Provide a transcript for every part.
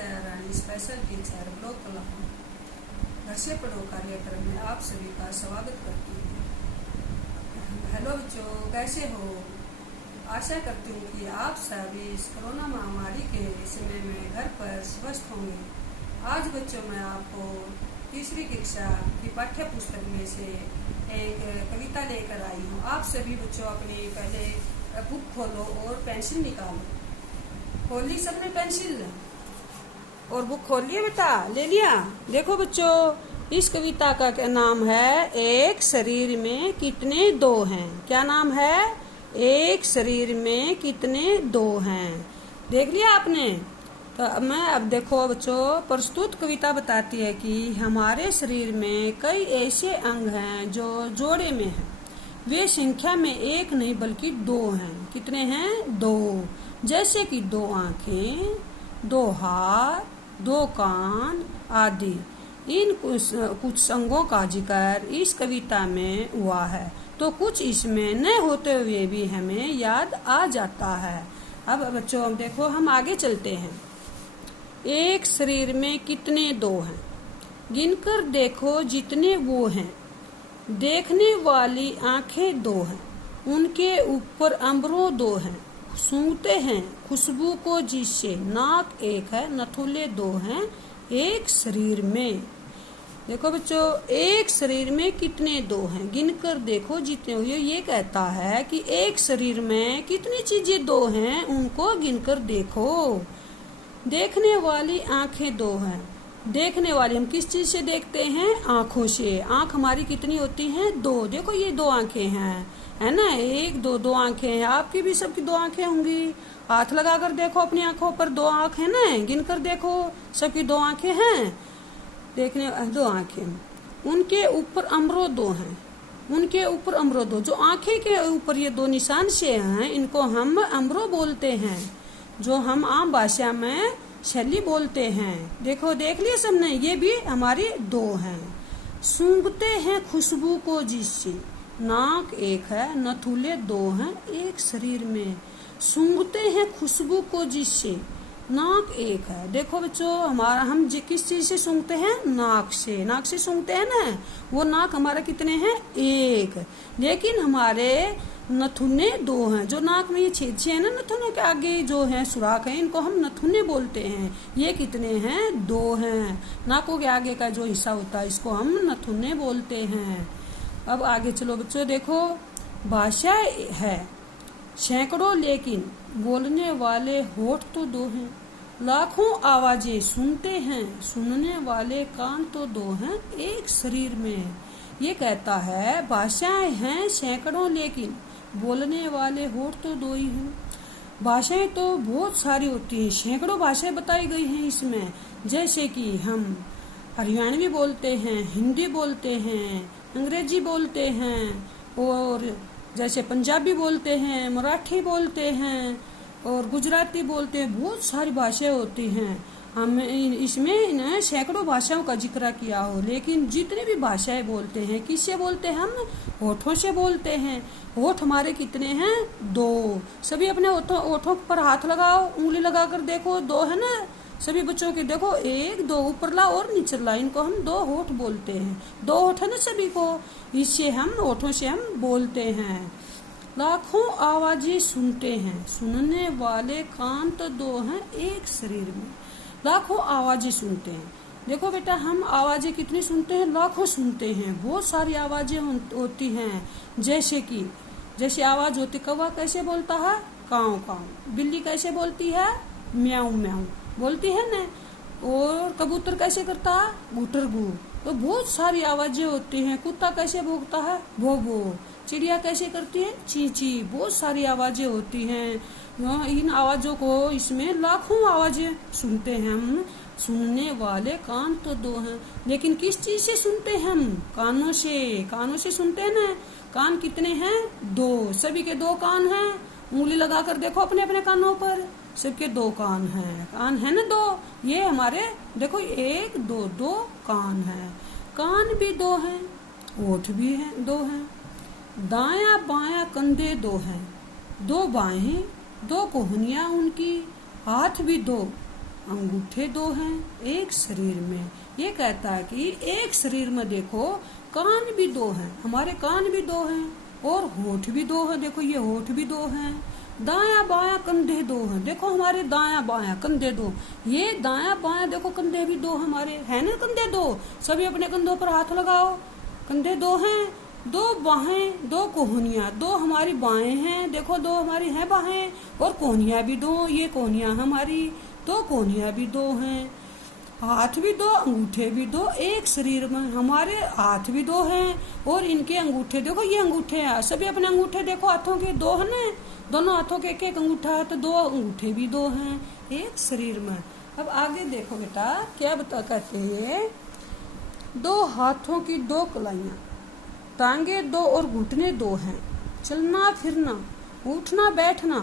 गया रानी special teacher block कलाम घर से पढ़ो कार्यक्रम में आप सभी का स्वागत करती हूँ। हेलो बच्चों, कैसे हो? आशा करती हूँ कि आप सभी इस कोरोना महामारी के समय में घर पर स्वस्थ होंगे। आज बच्चों मैं आपको तीसरी कक्षा की पाठ्य पुस्तक में से एक कविता लेकर आई हूँ। आप सभी बच्चों अपनी पहले बुक खोलो और पेंसिल निकालो। खोली सबने पेंसिल और बुक खोल लिया? बेटा ले लिया? देखो बच्चों, इस कविता का क्या नाम है? एक शरीर में कितने दो हैं। क्या नाम है? एक शरीर में कितने दो हैं। देख लिया आपने? तो मैं अब देखो बच्चों, प्रस्तुत कविता बताती है कि हमारे शरीर में कई ऐसे अंग हैं जो जोड़े में हैं। वे संख्या में एक नहीं बल्कि दो हैं। कितने हैं? दो। जैसे कि दो आंखें, दो हाथ, दो कान आदि। इन कुछ अंगों का जिक्र इस कविता में हुआ है, तो कुछ इसमें न होते हुए भी हमें याद आ जाता है। अब बच्चों हम देखो, हम आगे चलते हैं। एक शरीर में कितने दो हैं, गिनकर देखो जितने वो हैं। देखने वाली आंखें दो हैं, उनके ऊपर अंबरों दो हैं। सूंघते हैं खुशबू को जिससे। नाक एक है, नथुले दो हैं एक शरीर में। देखो बच्चों, एक शरीर में कितने दो हैं, गिनकर देखो जितने हुए। ये कहता है कि एक शरीर में कितनी चीजें दो हैं, उनको गिनकर देखो। देखने वाली आंखें दो हैं। देखने वाली हम किस चीज से देखते हैं? आंखों से। आंख हमारी कितनी होती हैं? दो। देखो ये दो आंखें हैं, है ना? एक दो दो आंखें हैं। आपकी भी सबकी दो आंखें होंगी। हाथ लगा कर देखो अपनी आंखों पर, दो आंख है ना? गिनकर देखो, सबकी दो आंखें हैं। देखने दो आंखें। उनके ऊपर अमरो दो हैं। उनके ऊपर अमरो दो। जो आंखें के ऊपर ये दो निशान से हैं, इनको हम अमरो बोलते हैं, जो हम आम भाषा में शैली बोलते हैं। देखो देख लिया सबने? ये भी हमारी दो हैं। सूंघते हैं खुशबू को जिससे। नाक एक है, नथुले दो हैं एक शरीर में। सूंघते हैं खुशबू को जिससे। नाक एक है। देखो बच्चों, हमारा हम किस चीज से सूंघते हैं? नाक से। नाक से सूंघते हैं ना? वो नाक हमारा कितने हैं? एक। लेकिन हमारे नथुने दो हैं। जो नाक में ये छेद है ना, नथुने के आगे जो है सुराख है, इनको हम नथुने बोलते हैं। ये कितने हैं? दो हैं। नाकों के आगे का जो हिस्सा होता है, इसको हम नथुने बोलते हैं। अब आगे चलो बच्चों, देखो भाषा है सैकड़ों, लेकिन बोलने वाले होठ तो दो हैं। लाखों आवाजें सुनते हैं, सुनने वाले कान तो दो हैं एक शरीर में। ये कहता है भाषाएं हैं सैकड़ों, लेकिन बोलने वाले होठ तो दो ही हैं। भाषाएं तो बहुत सारी होती हैं, सैकड़ों भाषाएं बताई गई हैं इसमें। जैसे कि हम हरियाणवी बोलते हैं, हिंदी बोलते हैं, अंग्रेजी बोलते हैं, और जैसे पंजाबी बोलते हैं, मराठी बोलते हैं, और गुजराती बोलते हैं। बहुत सारी भाषाएं होती हैं। हम इसमें सैकड़ों भाषाओं का जिक्र किया हो, लेकिन जितनी भी भाषाएं बोलते हैं, किससे बोलते हैं? हम होठों से बोलते हैं। होठ हमारे कितने हैं? दो। सभी अपने होठों पर हाथ लगाओ, उंगली लगाकर देखो, दो है ना? सभी बच्चों के देखो, एक दो, ऊपरला और निचला, इनको हम दो होठ बोलते हैं। दो होठ है ना सभी को, इससे हम होठों से हम बोलते हैं। लाखों आवाजें सुनते हैं, सुनने वाले कान तो दो हैं एक शरीर में। लाखों आवाजें सुनते हैं। देखो बेटा, हम आवाजें कितनी सुनते हैं? लाखों सुनते हैं। बहुत सारी आवाजें होती हैं। जैसे आवाज होती, कौवा कैसे बोलता है? काऊ काऊ। बिल्ली कैसे बोलती है? म्याऊ म्याऊ बोलती है ना? और कबूतर कैसे करता है? गुटर गु। तो बहुत सारी आवाजें होती हैं। कुत्ता कैसे भौंकता है? भो भो। चिड़िया कैसे करती है? ची ची। बहुत सारी आवाजें होती हैं। इन आवाजों को, इसमें लाखों आवाजें सुनते हैं हम। सुनने वाले कान तो दो हैं, लेकिन किस चीज से सुनते हैं हम? कानों से। कानों से सुनते हैं ना? कान कितने हैं? दो। सभी के दो कान हैं। उंगली लगाकर देखो अपने अपने कानों पर, सबके दो कान हैं। कान है ना दो? ये हमारे देखो, एक दो दो कान हैं। कान भी दो हैं, होठ भी हैं, दो हैं। दाया बाया कंधे दो हैं, दो बाहें, दो कोहनियां उनकी। हाथ भी दो, अंगूठे दो हैं एक शरीर में। ये कहता है कि एक शरीर में देखो कान भी दो हैं, हमारे कान भी दो हैं और होठ भी दो हैं, देखो ये होठ भी दो हैं। दाया बाया कंधे दो हैं, देखो हमारे दाया बाया कंधे दो, ये दाया बाया देखो कंधे भी दो हमारे, है ना कंधे दो। सभी अपने कंधों पर हाथ लगाओ, कंधे दो हैं। दो बाहें दो कोहनियां, दो हमारी बाहें हैं, देखो दो हमारी हैं बाहें, और कोहनियां भी दो, ये कोहनियां हमारी, दो कोहनियां भी दो हैं। हाथ भी दो अंगूठे भी दो एक शरीर में, हमारे हाथ भी दो हैं और इनके अंगूठे देखो ये अंगूठे हैं, सभी अपने अंगूठे देखो हाथों के दो है ना, दोनों हाथों के एक एक अंगूठा है, तो दो अंगूठे भी दो हैं एक शरीर में। अब आगे देखो बेटा क्या बता कहते हैं, दो हाथों की दो कलाइयां, टांगे दो और घुटने दो हैं, चलना फिरना उठना बैठना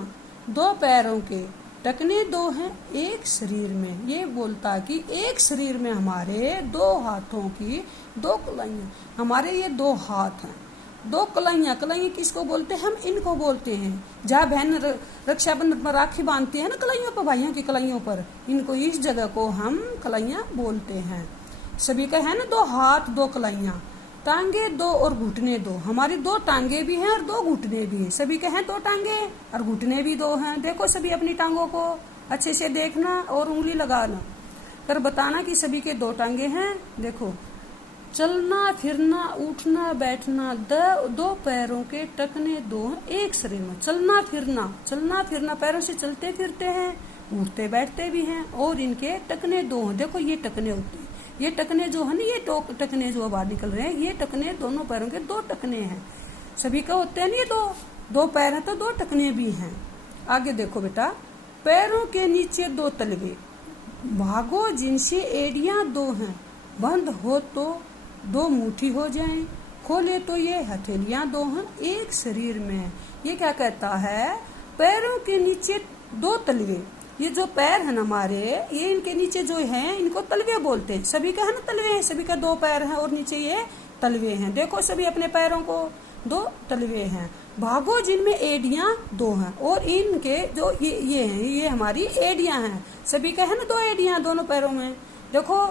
दो पैरों के टकने दो हैं एक शरीर में। ये बोलता कि एक शरीर में हमारे दो हाथों की दो कलाइयां, हमारे ये दो हाथ हैं, दो कलाइयां, कलाइयां किसको बोलते हैं, हम इनको बोलते हैं। जहाँ बहन रक्षाबंधन पर राखी बांधती है ना कलाइयों पर, भाइयों की कलाइयों पर, इनको इस जगह को हम कलाइयां बोलते हैं। सभी का है ना दो हाथ दो कलाइयां, टांगे दो और घुटने दो, हमारी दो टांगे भी हैं और दो घुटने भी हैं, सभी के हैं दो टांगे और घुटने भी दो हैं। देखो सभी अपनी टांगों को अच्छे से देखना और उंगली लगाना कर बताना कि सभी के दो टांगे हैं। देखो चलना फिरना उठना बैठना दो पैरों के टकने दो हैं एक शरीर में। चलना फिरना पैरों से चलते फिरते हैं, उठते बैठते भी हैं, और इनके टकने दो हैं, देखो ये टकने होते हैं, ये टकने जो है ना, ये टकने जो बाहर निकल रहे हैं, ये टकने दोनों पैरों के दो टकने हैं, सभी का होते हैं ना, ये दो पैर हैं तो दो टकने भी हैं। आगे देखो बेटा, पैरों के नीचे दो तलवे, भागो जिनसे एड़ियां दो हैं, बंद हो तो दो मुट्ठी हो जाएं, खोले तो ये हथेलियां दो हैं एक शरीर में। ये क्या कहता है, पैरों के नीचे दो तलवे, ये जो पैर है ना हमारे, ये इनके नीचे जो है इनको तलवे बोलते हैं, सभी का है ना तलवे हैं, सभी का दो पैर हैं और नीचे ये तलवे हैं। देखो सभी अपने पैरों को दो तलवे हैं, भागो जिनमें एड़ियां दो हैं, और इनके जो ये हैं ये हमारी एड़ियां हैं, सभी का है ना दो एड़ियां दोनों पैरों में। देखो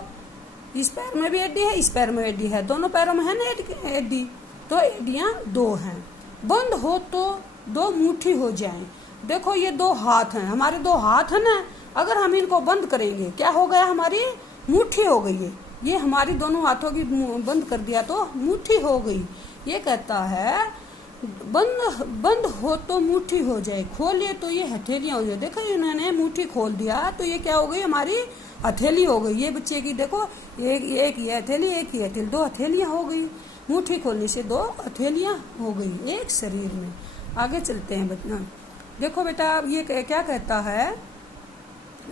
इस पैर में भी एड़ी है, इस पैर में एड़ी है, दोनों पैरों में है ना एड़ी, तो एड़ियां दो हैं। बंद हो तो दो मुट्ठी हो जाएं, देखो ये दो हाथ हैं, हमारे दो हाथ है ना, अगर हम इनको बंद करेंगे क्या हो गया, हमारी मुट्ठी हो गई है, ये हमारी दोनों हाथों की बंद कर दिया तो मुट्ठी हो गई। ये कहता है बंद हो तो मुट्ठी हो जाए, खोले तो ये हथेलियां हो जाए। देखो इन्होंने मुट्ठी खोल दिया तो ये क्या हो गई, हमारी हथेली हो गई। ये बच्चे की देखो एक ये हथेली एक ही हथेली, दो हथेलियां हो गई, मुट्ठी खोलने से दो हथेलियां हो गई एक शरीर में। आगे चलते हैं बच्चा, देखो बेटा ये क्या कहता है,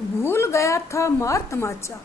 भूल गया था मार तमाचा,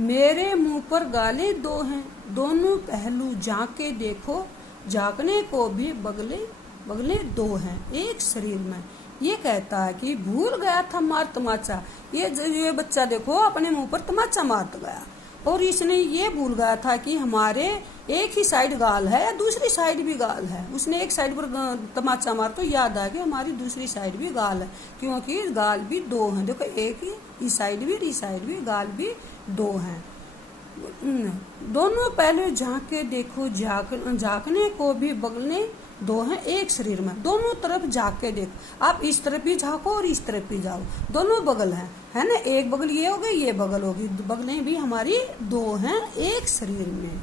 मेरे मुंह पर गाले दो हैं, दोनों पहलू झांके देखो, झांकने को भी बगले दो हैं एक शरीर में। ये कहता है कि भूल गया था मार तमाचा, ये बच्चा देखो अपने मुंह पर तमाचा मार गया, और इसने ये भूल गया था कि हमारे एक ही साइड गाल है या दूसरी साइड भी गाल है। उसने एक साइड पर तमाचा मार तो याद आ गया हमारी दूसरी साइड भी गाल है, क्योंकि गाल भी दो हैं। देखो एक ही इस साइड भी इस साइड भी गाल भी दो हैं। दोनों पहले झांके देखो, झांकने को भी बगले दो हैं एक शरीर में, दोनों तरफ झांक के देखो, आप इस तरफ भी झांको और इस तरफ भी जाओ, दोनों बगल हैं, है ना, एक बगल ये हो गई ये बगल होगी, बगलें भी हमारी दो हैं एक शरीर में।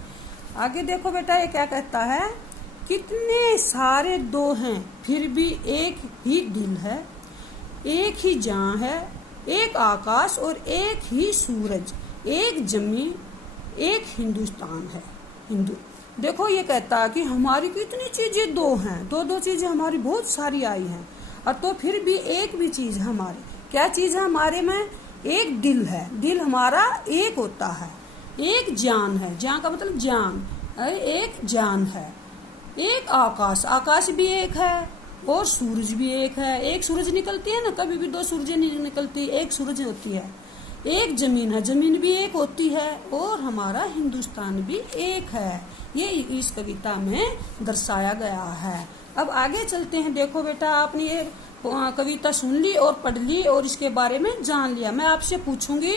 आगे देखो बेटा ये क्या कहता है, कितने सारे दो हैं फिर भी एक ही दिल है, एक ही जान है, एक आकाश और एक ही सूरज, एक जमीन एक हिंदुस्तान है। देखो ये कहता है कि हमारी कितनी चीजें दो हैं, दो चीजें हमारी बहुत सारी आई हैं, और तो फिर भी एक भी चीज हमारी, क्या चीज है हमारे में, एक दिल है, दिल हमारा एक होता है, एक जान है, जान का मतलब जान, एक जान है, एक आकाश, आकाश भी एक है, और सूरज भी एक है, एक सूरज निकलती है ना, कभी भी दो सूरजें नहीं निकलती, एक सूरज होती है, एक जमीन है, जमीन भी एक होती है, और हमारा हिंदुस्तान भी एक है। ये इस कविता में दर्शाया गया है। अब आगे चलते हैं, देखो बेटा आपने ये कविता सुन ली और पढ़ ली और इसके बारे में जान लिया। मैं आपसे पूछूंगी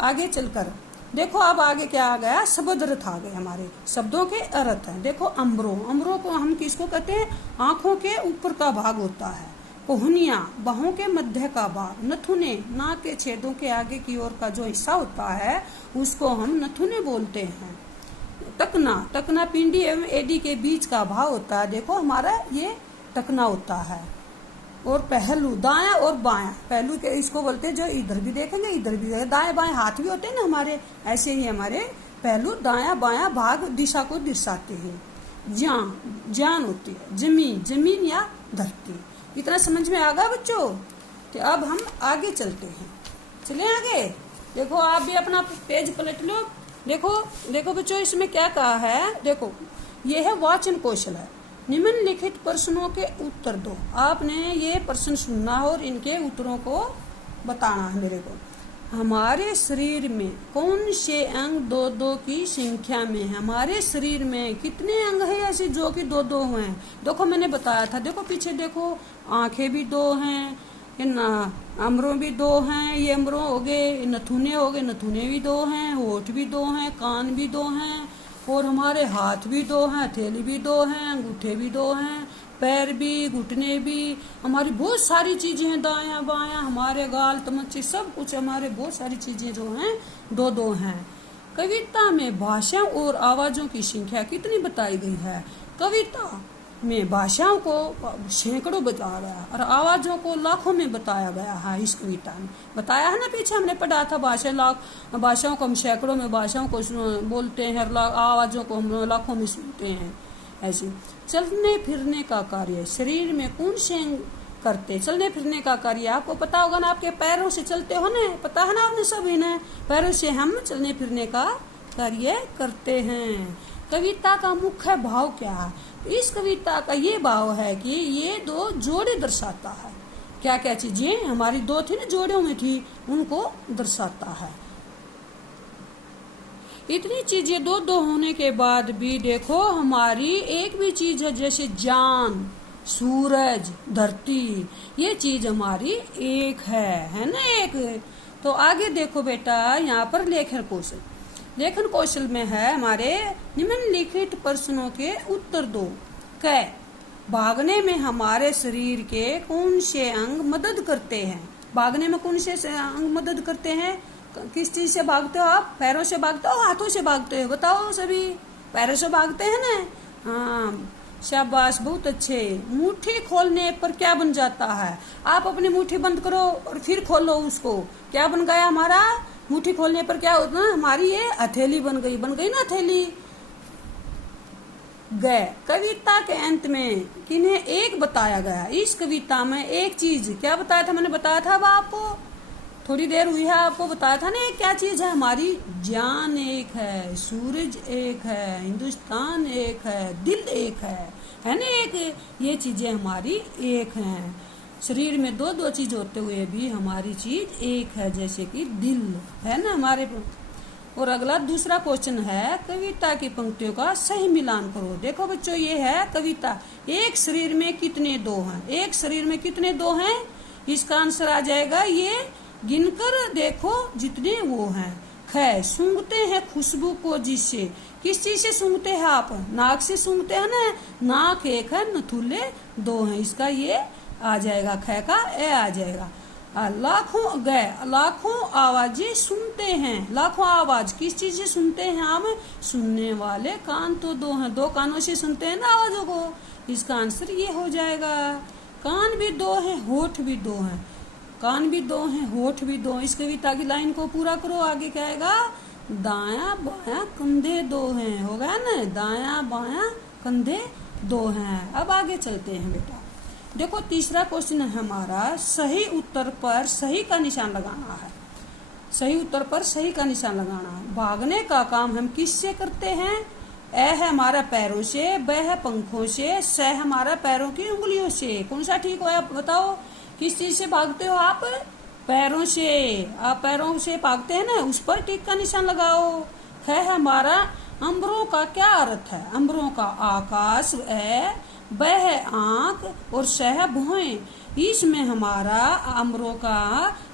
आगे चलकर। देखो अब आगे क्या आ गया, शब्द अर्थ आ गए हमारे, शब्दों के अर्थ हैं। देखो अम्बरो, अम्बरो को हम किसको कहते हैं, आंखों के ऊपर का भाग होता है। कोहनिया, बाहों के मध्य का भाग। नथुने, नाक के छेदों के आगे की ओर का जो हिस्सा होता है उसको हम नथुने बोलते हैं। टकना, टकना पिंडी एवं एडी के बीच का भाग होता है। देखो हमारा ये टकना होता है। और पहलू, दायां और बायां, पहलू के इसको बोलते हैं जो इधर भी देखेंगे इधर भी देखेंगे, दाएं बाएं हाथ भी होते हैं ना हमारे, ऐसे ही हमारे पहलू दायां बायां भाग दिशा को दर्शाते हैं। ज्ञान, ज्ञान होती है। जमीन, जमीन या धरती। इतना समझ में आ गया बच्चों। तो अब हम आगे चलते हैं, चले आगे। देखो आप भी अपना पेज पलट लो। देखो देखो बच्चों इसमें क्या कहा है, देखो ये है वाचन कौशल है। निम्नलिखित प्रश्नों के उत्तर दो। आपने ये प्रश्न सुनना और इनके उत्तरों को बताना है मेरे को। हमारे शरीर में कौन से अंग दो दो की संख्या में है। हमारे शरीर में कितने अंग है ऐसे जो कि दो दो हैं। देखो मैंने बताया था, देखो पीछे देखो, आंखें भी दो हैं, अमरों भी दो हैं, ये अमरों हो गए, नथुने हो गए, नथुने भी दो हैं, होठ भी दो हैं, कान भी दो हैं, और हमारे हाथ भी दो हैं, हथेली भी दो हैं, अंगूठे भी दो हैं, पैर भी, घुटने भी, हमारी बहुत सारी चीजें हैं, दायां बायां, हमारे गाल तमच्चे सब कुछ, हमारे बहुत सारी चीजें जो हैं दो दो हैं। कविता में भाषाओं और आवाजों की संख्या कितनी बताई गई है। कविता में भाषाओं को सैकड़ों बताया गया और आवाजों को लाखों में बताया गया है। इस कविता में बताया है ना, पीछे हमने पढ़ा था, भाषाओं को हम सैकड़ों में भाषाओं को बोलते हैं, आवाजों को हम लाखों में सुनते हैं। ऐसे चलने फिरने का कार्य शरीर में कौन से करते। चलने फिरने का कार्य आपको पता होगा ना, आपके पैरों से चलते हो ना, पता है ना आपने सभी ने, पैरों से हम चलने फिरने का कार्य करते हैं। कविता का मुख्य भाव क्या है। इस कविता का ये भाव है कि ये दो जोड़े दर्शाता है। क्या क्या चीजें हमारी दो थी ना, जोड़ों में थी, उनको दर्शाता है। इतनी चीजें दो दो होने के बाद भी देखो हमारी एक भी चीज है, जैसे जान, सूरज, धरती, ये चीज हमारी एक है ना, एक। तो आगे देखो बेटा, यहाँ पर लेखन कौशल, लेखन कौशल में है हमारे निम्नलिखित प्रश्नों के उत्तर दो। क, भागने में हमारे शरीर के कौन से अंग मदद करते हैं। भागने में कौन से अंग मदद करते हैं। किस चीज से भागते हो आप, पैरों से भागते हो, हाथों से भागते हो, बताओ सभी। पैरों से भागते हैं ना, हाँ शाबाश, बहुत अच्छे। मुट्ठी खोलने पर क्या बन जाता है। आप अपनी मुट्ठी बंद करो और फिर खोलो उसको, क्या बन गया हमारा। मुट्ठी खोलने पर क्या होता है, हमारी ये हथेली बन गई ना हथेली। गए, कविता के अंत में किन्हें एक बताया गया। इस कविता में एक चीज क्या बताया था, मैंने बताया था अब आपको, थोड़ी देर हुई है आपको बताया था ना, क्या चीज है हमारी। जान एक है, सूरज एक है, हिंदुस्तान एक है, दिल एक है ना एक। ये चीजें हमारी एक हैं। शरीर में दो दो चीज होते हुए भी हमारी चीज एक है, जैसे कि दिल है ना हमारे। और अगला दूसरा क्वेश्चन है, कविता की पंक्तियों का सही मिलान करो। देखो बच्चों ये है कविता, एक शरीर में कितने दो हैं, एक शरीर में कितने दो हैं, इसका आंसर आ जाएगा ये, गिनकर देखो जितने वो हैं। ख, सूंघते हैं खुशबू को जिससे, किस चीज से सूंघते हैं आप, नाक से सूंघते हैं ना, नाक एक है, नथुले दो हैं, इसका ये आ जाएगा, ख का ए आ जाएगा। लाखों गए, लाखों आवाजें सुनते हैं, लाखों आवाज किस चीज से सुनते हैं हम, सुनने वाले कान तो दो हैं, दो कानों से सुनते हैं ना आवाजों को, इसका आंसर ये हो जाएगा। कान भी दो हैं, होठ भी दो हैं, कान भी दो हैं, होठ भी दो। इस कविता की लाइन को पूरा करो, आगे क्या आएगा, दायां बायां कंधे दो हैं, हो गया ना, दायां बायां कंधे दो हैं। अब आगे चलते हैं बेटा। देखो तीसरा क्वेश्चन है हमारा, सही उत्तर पर सही का निशान लगाना है। सही उत्तर पर सही का निशान लगाना है। भागने का काम हम किससे करते हैं। ए है हमारा पैरों से, ब है पंखों से, स हमारा पैरों की उंगलियों से। कौन सा ठीक हो आप बताओ, किस चीज से भागते हो आप, पैरों से। आप पैरों से भागते हैं ना, उस पर टिक का निशान लगाओ। है हमारा अम्बरों का क्या अर्थ है। अम्बरों का आकाश है, ब है आंख और स है भुएं। इसमें हमारा अमरों का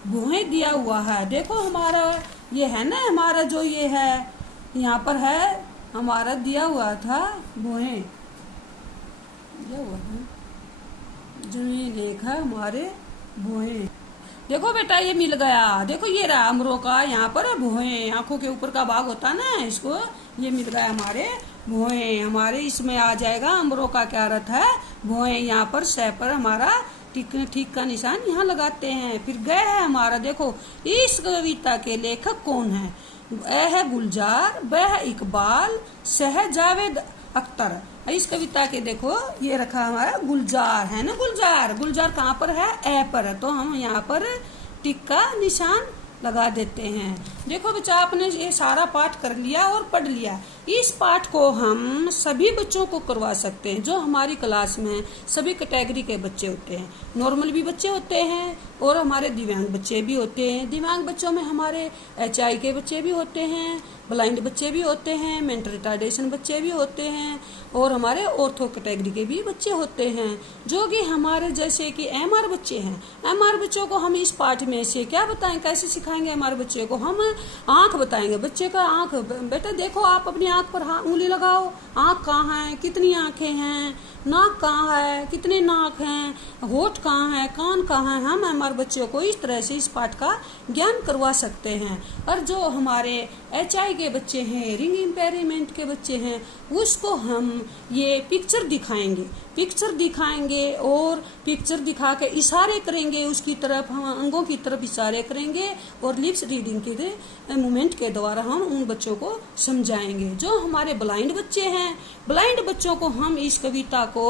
भुएं दिया हुआ है। देखो हमारा ये है ना, हमारा जो ये है यहाँ पर है, हमारा दिया हुआ था भुएं, दिया हुआ है जो ये देखा हमारे भुएं। देखो बेटा ये मिल गया, देखो ये रहा अमरों का यहाँ पर भुएं, आंखों के ऊपर का भाग होता है ना, इसको ये मिल गया हमारे भुएं। हमारे इसमें आ जाएगा अमरों का क्या अर्थ है, भुएं। यहाँ पर सह पर हमारा ठीक का निशान यहाँ लगाते हैं। फिर गए है हमारा, देखो इस कविता के लेखक कौन है, ए है गुलजार, ब है इकबाल, स है जावेद अख्तर। इस कविता के देखो ये रखा हमारा गुलजार है ना, गुलजार, गुलजार कहाँ पर है, ए पर है, तो हम यहाँ पर टिक का निशान लगा देते हैं। देखो बच्चा आपने ये सारा पाठ कर लिया और पढ़ लिया। इस पाठ को हम सभी बच्चों को करवा सकते हैं जो हमारी क्लास में सभी कैटेगरी के बच्चे होते हैं। नॉर्मल भी बच्चे होते हैं और हमारे दिव्यांग बच्चे भी होते हैं। दिव्यांग बच्चों में हमारे HI के बच्चे भी होते हैं, ब्लाइंड बच्चे भी होते हैं, मेंटल रिटार्डेशन बच्चे भी होते हैं और हमारे ऑर्थो कैटेगरी के भी बच्चे होते हैं, जो कि हमारे जैसे कि MR बच्चे हैं। MR बच्चों को हम इस पाठ में से क्या बताएं, कैसे सिखाएंगे MR बच्चे को, हम आंख बताएंगे। बच्चे का आंख, बेटा देखो आप अपनी आंख पर उंगली लगाओ, आंख कहाँ है, कितनी आंखें हैं, नाक कहाँ है, कितने नाक हैं, होठ कहाँ है, कान कहाँ है। हम हमारे बच्चों को इस तरह से इस पाठ का ज्ञान करवा सकते हैं। और जो हमारे HI के बच्चे हैं, रिंग इम्पेयरमेंट के बच्चे हैं, उसको हम ये पिक्चर दिखाएंगे और पिक्चर दिखा के इशारे करेंगे उसकी तरफ, हम अंगों की तरफ इशारे करेंगे और लिप्स रीडिंग के मूवमेंट के द्वारा हम उन बच्चों को समझाएंगे। जो हमारे ब्लाइंड बच्चे हैं, ब्लाइंड बच्चों को हम इस कविता को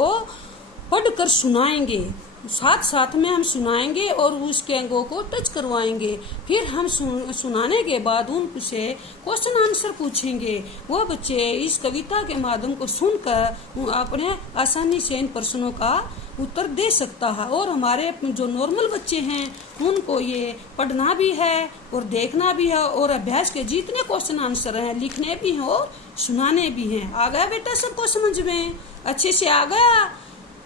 पढ़कर सुनाएंगे, साथ साथ में हम सुनाएंगे और उसके अंगों को टच करवाएंगे। फिर हम सुनाने के बाद उनसे क्वेश्चन आंसर पूछेंगे। वो बच्चे इस कविता के माध्यम को सुनकर अपने आसानी से इन प्रश्नों का उत्तर दे सकता है। और हमारे जो नॉर्मल बच्चे हैं उनको ये पढ़ना भी है और देखना भी है और अभ्यास के जितने क्वेश्चन आंसर हैं लिखने भी हैं और सुनाने भी हैं। आ गया बेटा सबको समझ में, अच्छे से आ गया।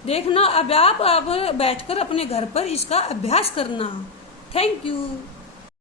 देखना अब आप बैठकर अपने घर पर इसका अभ्यास करना। Thank you.